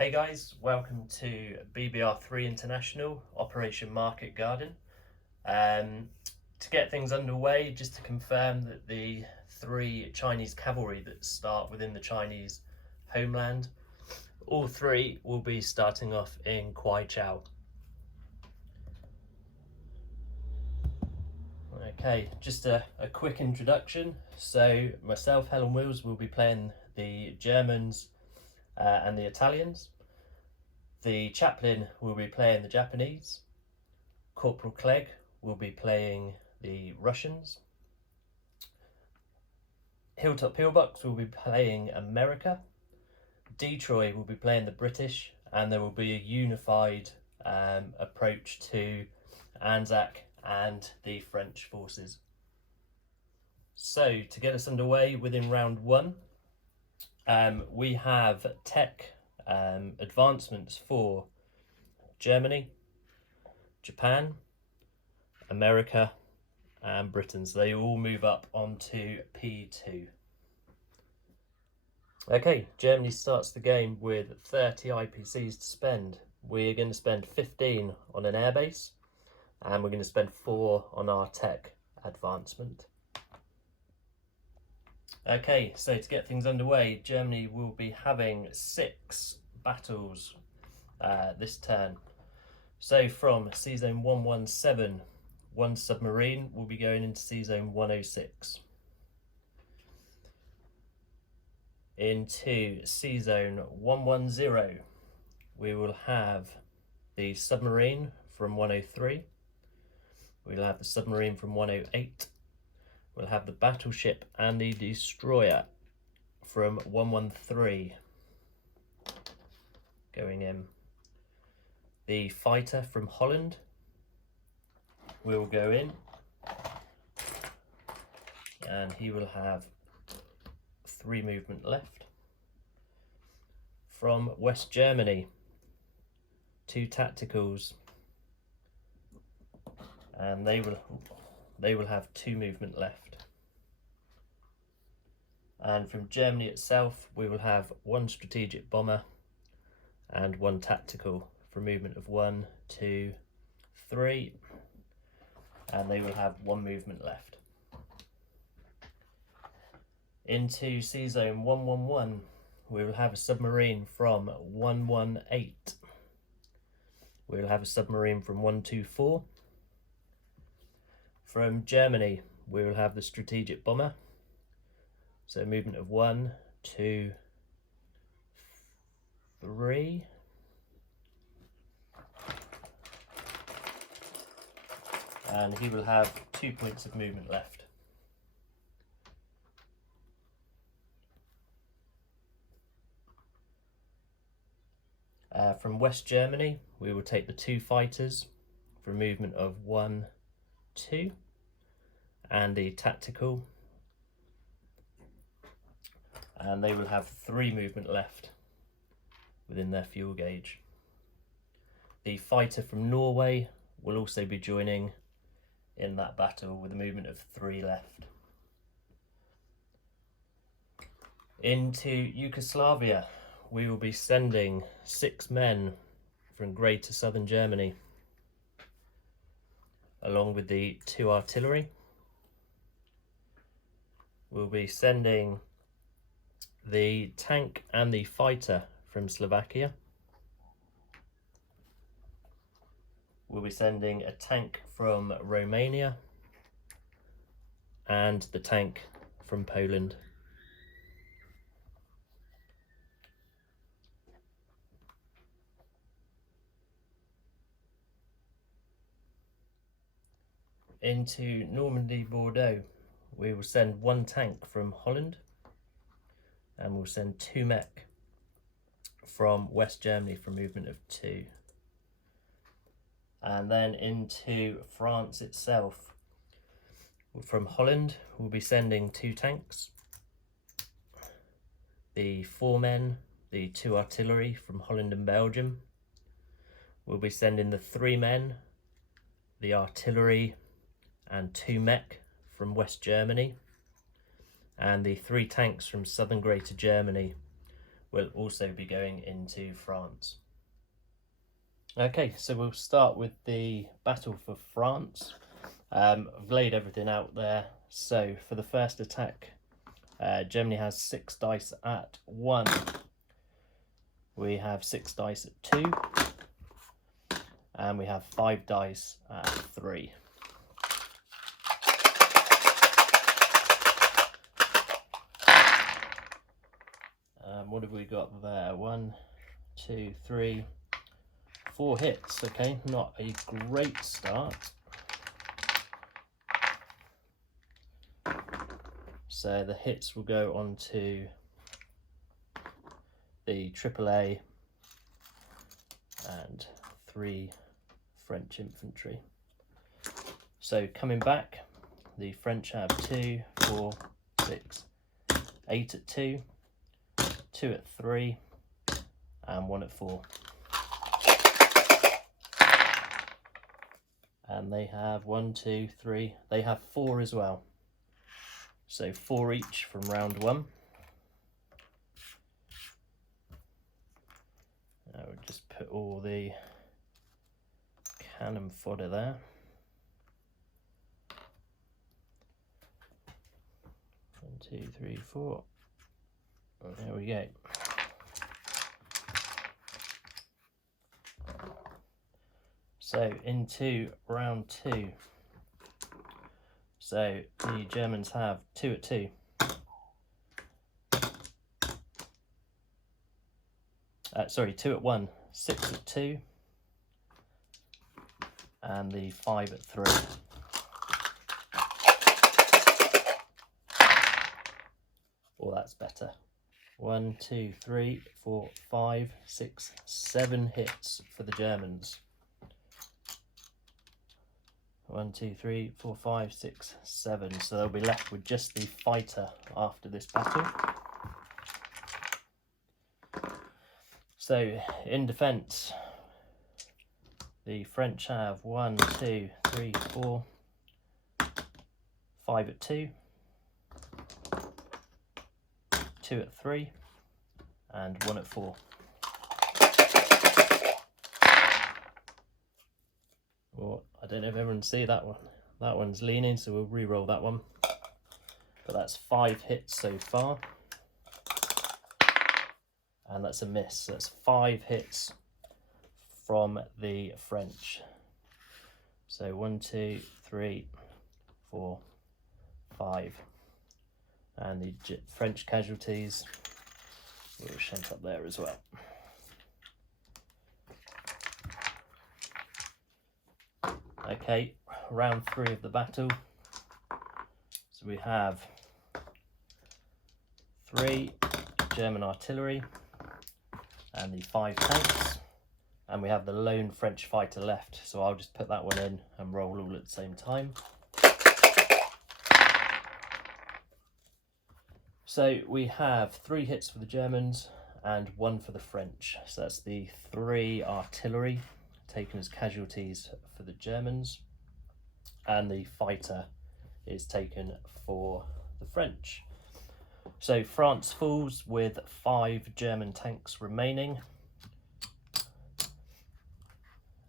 Hey guys, welcome to BBR3 International, Operation Market Garden. To get things underway, just to confirm that the 3 Chinese cavalry that start within the Chinese homeland, all 3 will be starting off in Kwaichou. Okay, just a quick introduction. So myself, Helen Wills, will be playing the Germans and the Italians. The chaplain will be playing the Japanese. Corporal Clegg will be playing the Russians. Hilltop Pillbox will be playing America. Detroit will be playing the British, and there will be a unified approach to Anzac and the French forces. So to get us underway within round 1, we have tech advancements for Germany, Japan, America and Britain, so they all move up onto P2. Okay, Germany starts the game with 30 IPCs to spend. We're going to spend 15 on an airbase, and we're going to spend 4 on our tech advancement. Okay, so to get things underway, Germany will be having 6 battles this turn. So from Sea Zone 117, 1 submarine will be going into Sea Zone 106. Into Sea Zone 110, we will have the submarine from 103. We'll have the submarine from 108. We'll have the battleship and the destroyer from 113 going in. The fighter from Holland will go in, and he will have 3 movement left. From West Germany, 2 tacticals, and they will have 2 movement left. And from Germany itself, we will have 1 strategic bomber and 1 tactical for movement of 1, 2, 3, and they will have 1 movement left. Into Sea Zone 111, we will have a submarine from 118. We will have a submarine from 124. From Germany, we will have the strategic bomber. So movement of 1, 2, 3. And he will have 2 points of movement left. From West Germany, we will take the 2 fighters for a movement of 1, 2, and the tactical, and they will have 3 movement left within their fuel gauge. The fighter from Norway will also be joining in that battle with a movement of 3 left. Into Yugoslavia, we will be sending 6 men from Greater Southern Germany, along with the 2 artillery. We'll be sending the tank and the fighter from Slovakia. We'll be sending a tank from Romania and the tank from Poland. Into Normandy, Bordeaux, we will send 1 tank from Holland, and we'll send 2 mech from West Germany for movement of 2. And then into France itself, from Holland, we'll be sending 2 tanks, the 4 men, the 2 artillery from Holland and Belgium. We'll be sending the 3 men, the artillery and 2 mech from West Germany, and the 3 tanks from Southern Greater Germany will also be going into France. Okay, so we'll start with the battle for France. I've laid everything out there. So for the first attack, Germany has 6 dice at 1. We have 6 dice at 2. And we have 5 dice at 3. What have we got there? 1, 2, 3, 4 hits. Okay, not a great start. So the hits will go on to the AAA and 3 French infantry. So coming back, the French have 2, 4, 6, 8 at 2, 2 at 3, and 1 at 4. And they have 1, 2, 3, they have 4 as well. So 4 each from round 1. I would just put all the cannon fodder there. 1, 2, 3, 4. There we go. So into round 2. So the Germans have 2 at 2. Sorry, 2 at 1, 6 at 2, and the 5 at 3. Oh, that's better. 1, 2, 3, 4, 5, 6, 7 hits for the Germans. 1, 2, 3, 4, 5, 6, 7. So they'll be left with just the fighter after this battle. So in defence, the French have 1, 2, 3, 4, 5 at 2, 2 at 3, and 1 at 4. Well, I don't know if everyone see that one. That one's leaning, so we'll re-roll that one. But that's 5 hits so far. And that's a miss. So that's 5 hits from the French. So 1, 2, 3, 4, 5. And the French casualties will shunt up there as well. Okay, round 3 of the battle. So we have 3 German artillery and the 5 tanks, and we have the lone French fighter left, so I'll just put that one in and roll all at the same time. So we have 3 hits for the Germans and 1 for the French, so that's the 3 artillery taken as casualties for the Germans, and the fighter is taken for the French. So France falls with 5 German tanks remaining,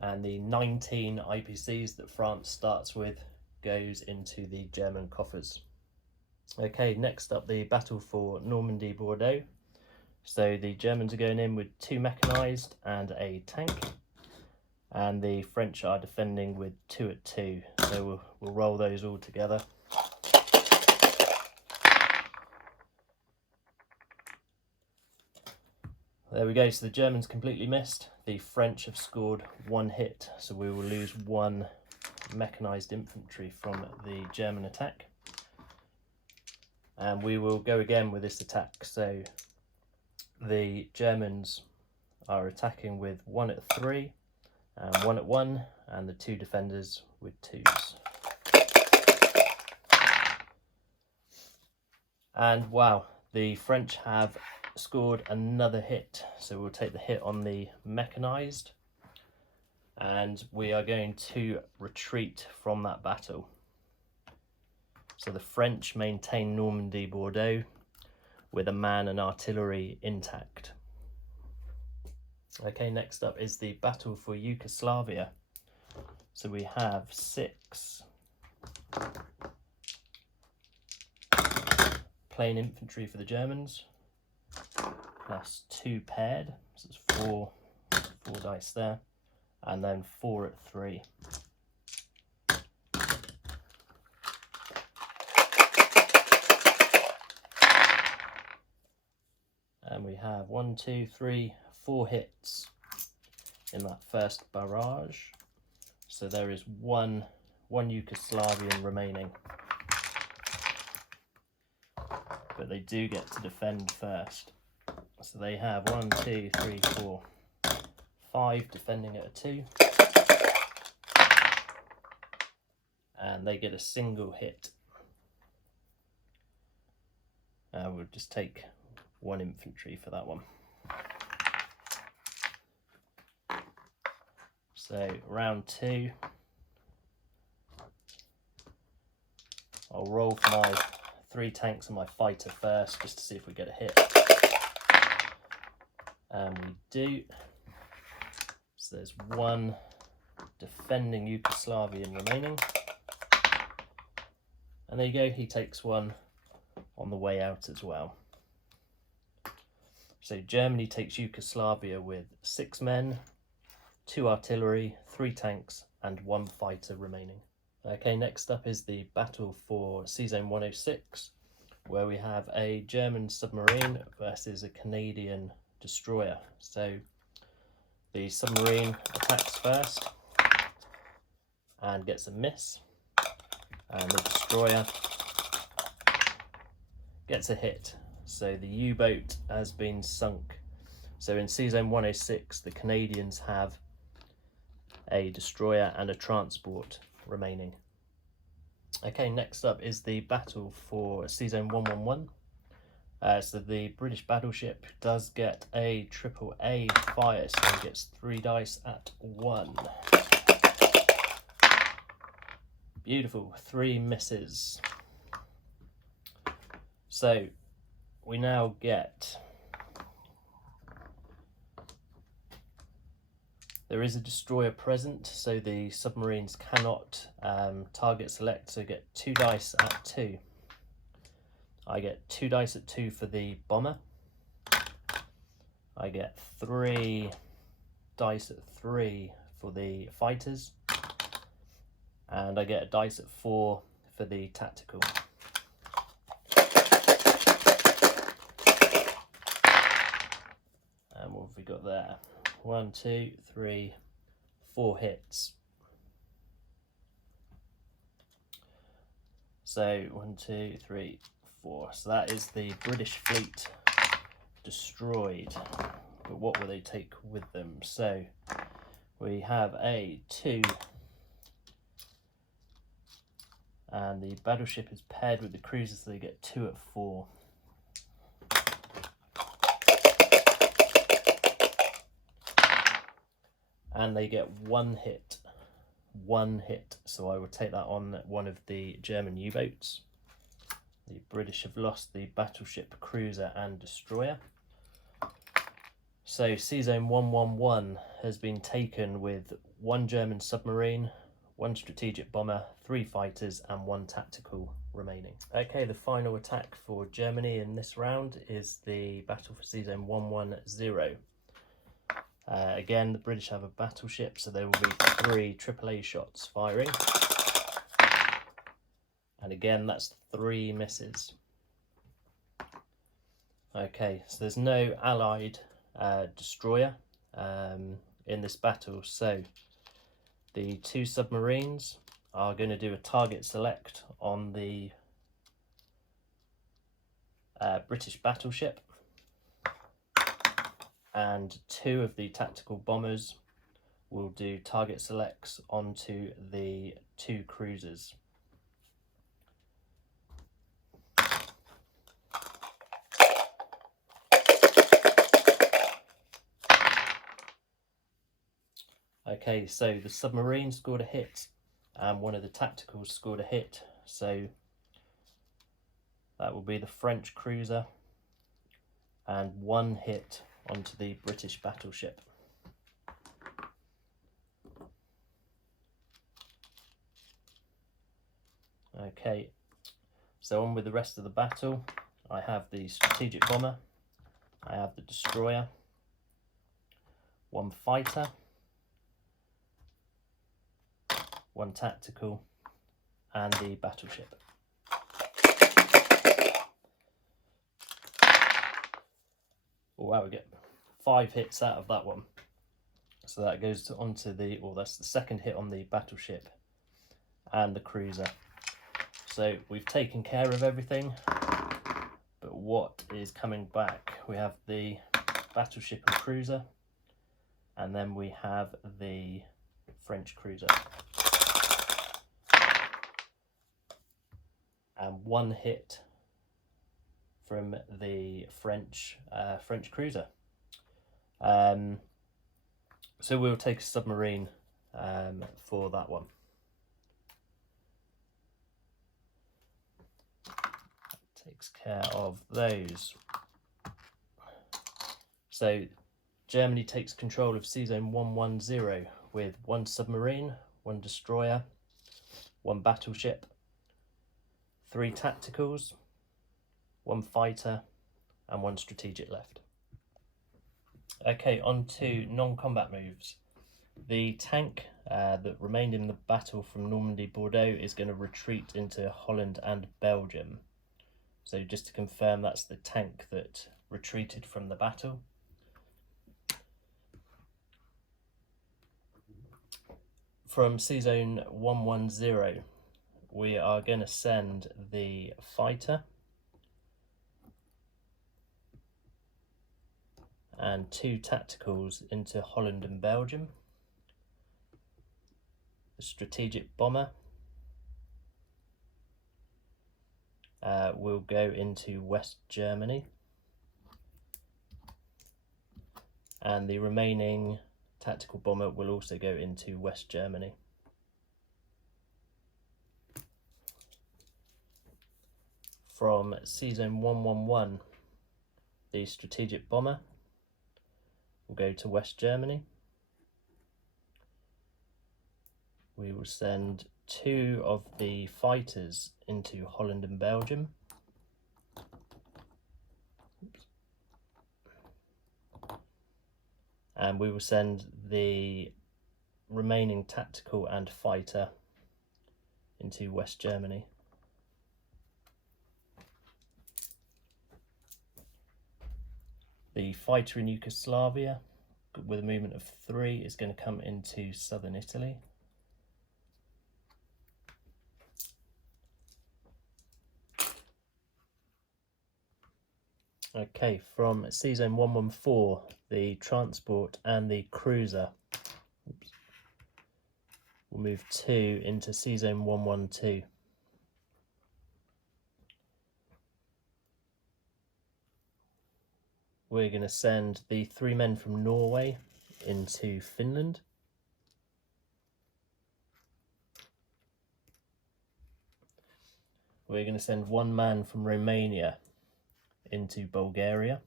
and the 19 IPCs that France starts with goes into the German coffers. Okay, next up, the battle for Normandy, Bordeaux. So the Germans are going in with 2 mechanised and a tank, and the French are defending with 2 at 2. So we'll roll those all together. There we go, so the Germans completely missed. The French have scored 1 hit, so we will lose 1 mechanised infantry from the German attack. And we will go again with this attack. So the Germans are attacking with 1 at 3 and 1 at 1, and the 2 defenders with 2s. And wow, the French have scored another hit, so we'll take the hit on the mechanised, and we are going to retreat from that battle. So the French maintain Normandy, Bordeaux, with a man and artillery intact. Okay, next up is the battle for Yugoslavia. So we have 6 plain infantry for the Germans, plus 2 paired, so it's 4 dice there, and then 4 at 3. And we have 1, 2, 3, 4 hits in that first barrage. So there is one Yugoslavian remaining. But they do get to defend first. So they have 1, 2, 3, 4, 5 defending at a 2. And they get a single hit. We'll just take 1 infantry for that one. So round 2, I'll roll for my 3 tanks and my fighter first, just to see if we get a hit. And we do. So there's 1 defending Yugoslavian remaining. And there you go, he takes 1 on the way out as well. So Germany takes Yugoslavia with 6 men, 2 artillery, 3 tanks, and 1 fighter remaining. Okay, next up is the battle for Sea Zone 106, where we have a German submarine versus a Canadian destroyer. So the submarine attacks first and gets a miss, and the destroyer gets a hit. So the U-boat has been sunk. So in Sea Zone 106, the Canadians have a destroyer and a transport remaining. Okay, next up is the battle for Sea Zone 111. So the British battleship does get a AAA fire, so it gets 3 dice at 1. Beautiful, 3 misses. So we now get, there is a destroyer present, so the submarines cannot target select, so get 2 dice at 2. I get 2 dice at 2 for the bomber. I get 3 dice at 3 for the fighters. And I get a dice at 4 for the tactical. And what have we got there? 1, 2, 3, 4 hits. So 1, 2, 3, 4. So that is the British fleet destroyed. But what will they take with them? So we have a 2. And the battleship is paired with the cruisers, so they get 2 at 4. And they get 1 hit. 1 hit. So I will take that on one of the German U-boats. The British have lost the battleship, cruiser and destroyer. So Sea Zone 111 has been taken with 1 German submarine, 1 strategic bomber, 3 fighters and 1 tactical remaining. Okay, the final attack for Germany in this round is the battle for Sea Zone 110. Again, the British have a battleship, so there will be 3 AAA shots firing. And again, that's 3 misses. Okay, so there's no Allied destroyer in this battle, so the 2 submarines are going to do a target select on the British battleship, and 2 of the tactical bombers will do target selects onto the 2 cruisers. Okay, so the submarine scored a hit and one of the tacticals scored a hit, so that will be the French cruiser and 1 hit onto the British battleship. Okay, so on with the rest of the battle. I have the strategic bomber, I have the destroyer, 1 fighter, 1 tactical, and the battleship. Oh wow, we get 5 hits out of that one. So that goes on to the, or that's the second hit on the battleship and the cruiser. So we've taken care of everything, but what is coming back? We have the battleship and cruiser, and then we have the French cruiser. And 1 hit from the French cruiser. So we'll take a submarine for that one. Takes care of those. So Germany takes control of Sea Zone 110 with 1 submarine, 1 destroyer, 1 battleship, 3 tacticals, 1 fighter, and 1 strategic left. Okay, on to non-combat moves. The tank that remained in the battle from Normandy, Bordeaux is going to retreat into Holland and Belgium. So just to confirm, that's the tank that retreated from the battle. From Sea Zone 110, we are going to send the fighter and 2 tacticals into Holland and Belgium. The strategic bomber will go into West Germany, and the remaining tactical bomber will also go into West Germany. From Sea Zone 111, the strategic bomber will go to West Germany. We will send 2 of the fighters into Holland and Belgium. And we will send the remaining tactical and fighter into West Germany. The fighter in Yugoslavia, with a movement of 3, is going to come into southern Italy. Okay, from Sea Zone 114, the transport and the cruiser. We'll move 2 into Sea Zone 112. We're going to send the 3 men from Norway into Finland. We're going to send 1 man from Romania into Bulgaria.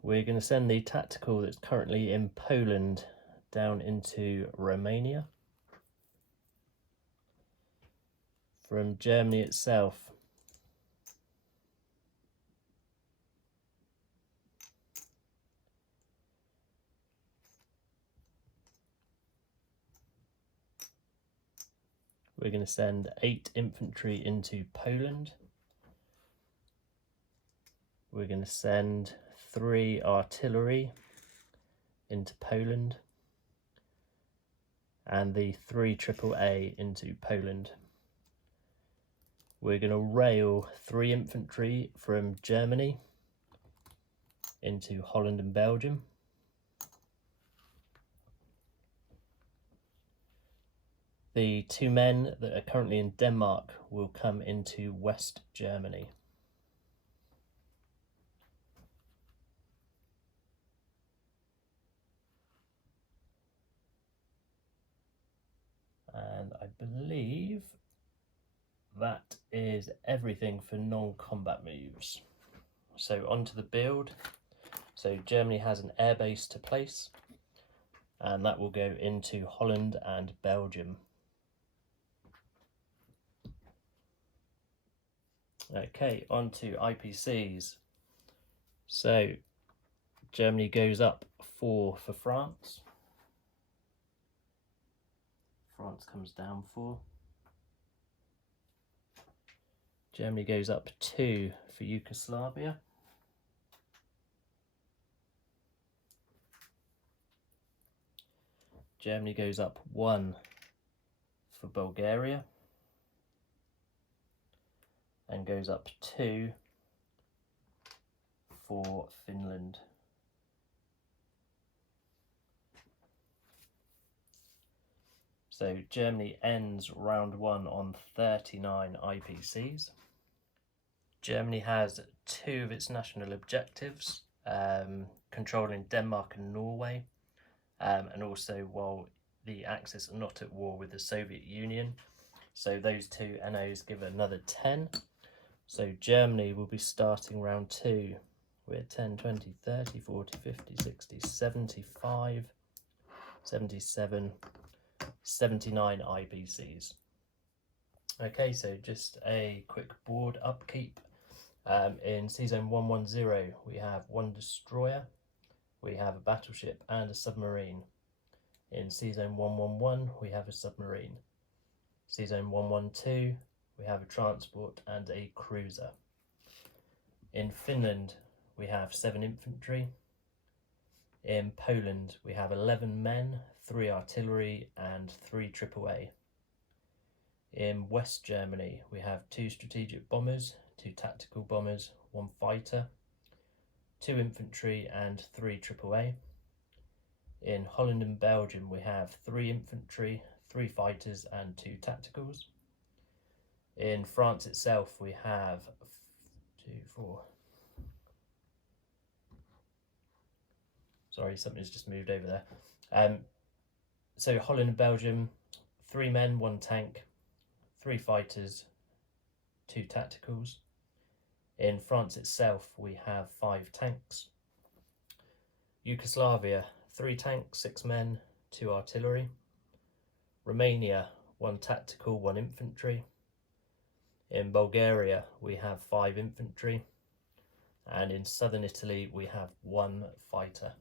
We're going to send the tactical that's currently in Poland down into Romania. From Germany itself, we're going to send 8 infantry into Poland. We're going to send 3 artillery into Poland and the 3 AAA into Poland. We're going to rail 3 infantry from Germany into Holland and Belgium. The 2 men that are currently in Denmark will come into West Germany. And I believe that is everything for non-combat moves. So onto the build. So Germany has an airbase to place, and that will go into Holland and Belgium. Okay, on to IPCs. So Germany goes up 4 for France. France comes down 4. Germany goes up 2 for Yugoslavia. Germany goes up 1 for Bulgaria. And goes up 2 for Finland. So Germany ends round 1 on 39 IPCs. Germany has 2 of its national objectives, controlling Denmark and Norway, and also while the Axis are not at war with the Soviet Union. So those 2 NOs give another 10. So Germany will be starting round 2 with 10, 20, 30, 40, 50, 60, 75, 77, 79 IPCs. Okay, so just a quick board upkeep. In Season 110 we have 1 destroyer, we have a battleship and a submarine. In Season 111 we have a submarine. Season 112 we have a transport and a cruiser. In Finland we have 7 infantry. In Poland we have 11 men, 3 artillery and 3 AAA. In West Germany we have 2 strategic bombers, 2 tactical bombers, 1 fighter, 2 infantry and 3 AAA. In Holland and Belgium we have 3 infantry, 3 fighters and 2 tacticals. In France itself we have 2, 4. Sorry, something's just moved over there. So Holland and Belgium, 3 men, 1 tank, 3 fighters, 2 tacticals. In France itself we have 5 tanks. Yugoslavia, 3 tanks, 6 men, 2 artillery. Romania, 1 tactical, 1 infantry. In Bulgaria we have 5 infantry, and in southern Italy we have 1 fighter.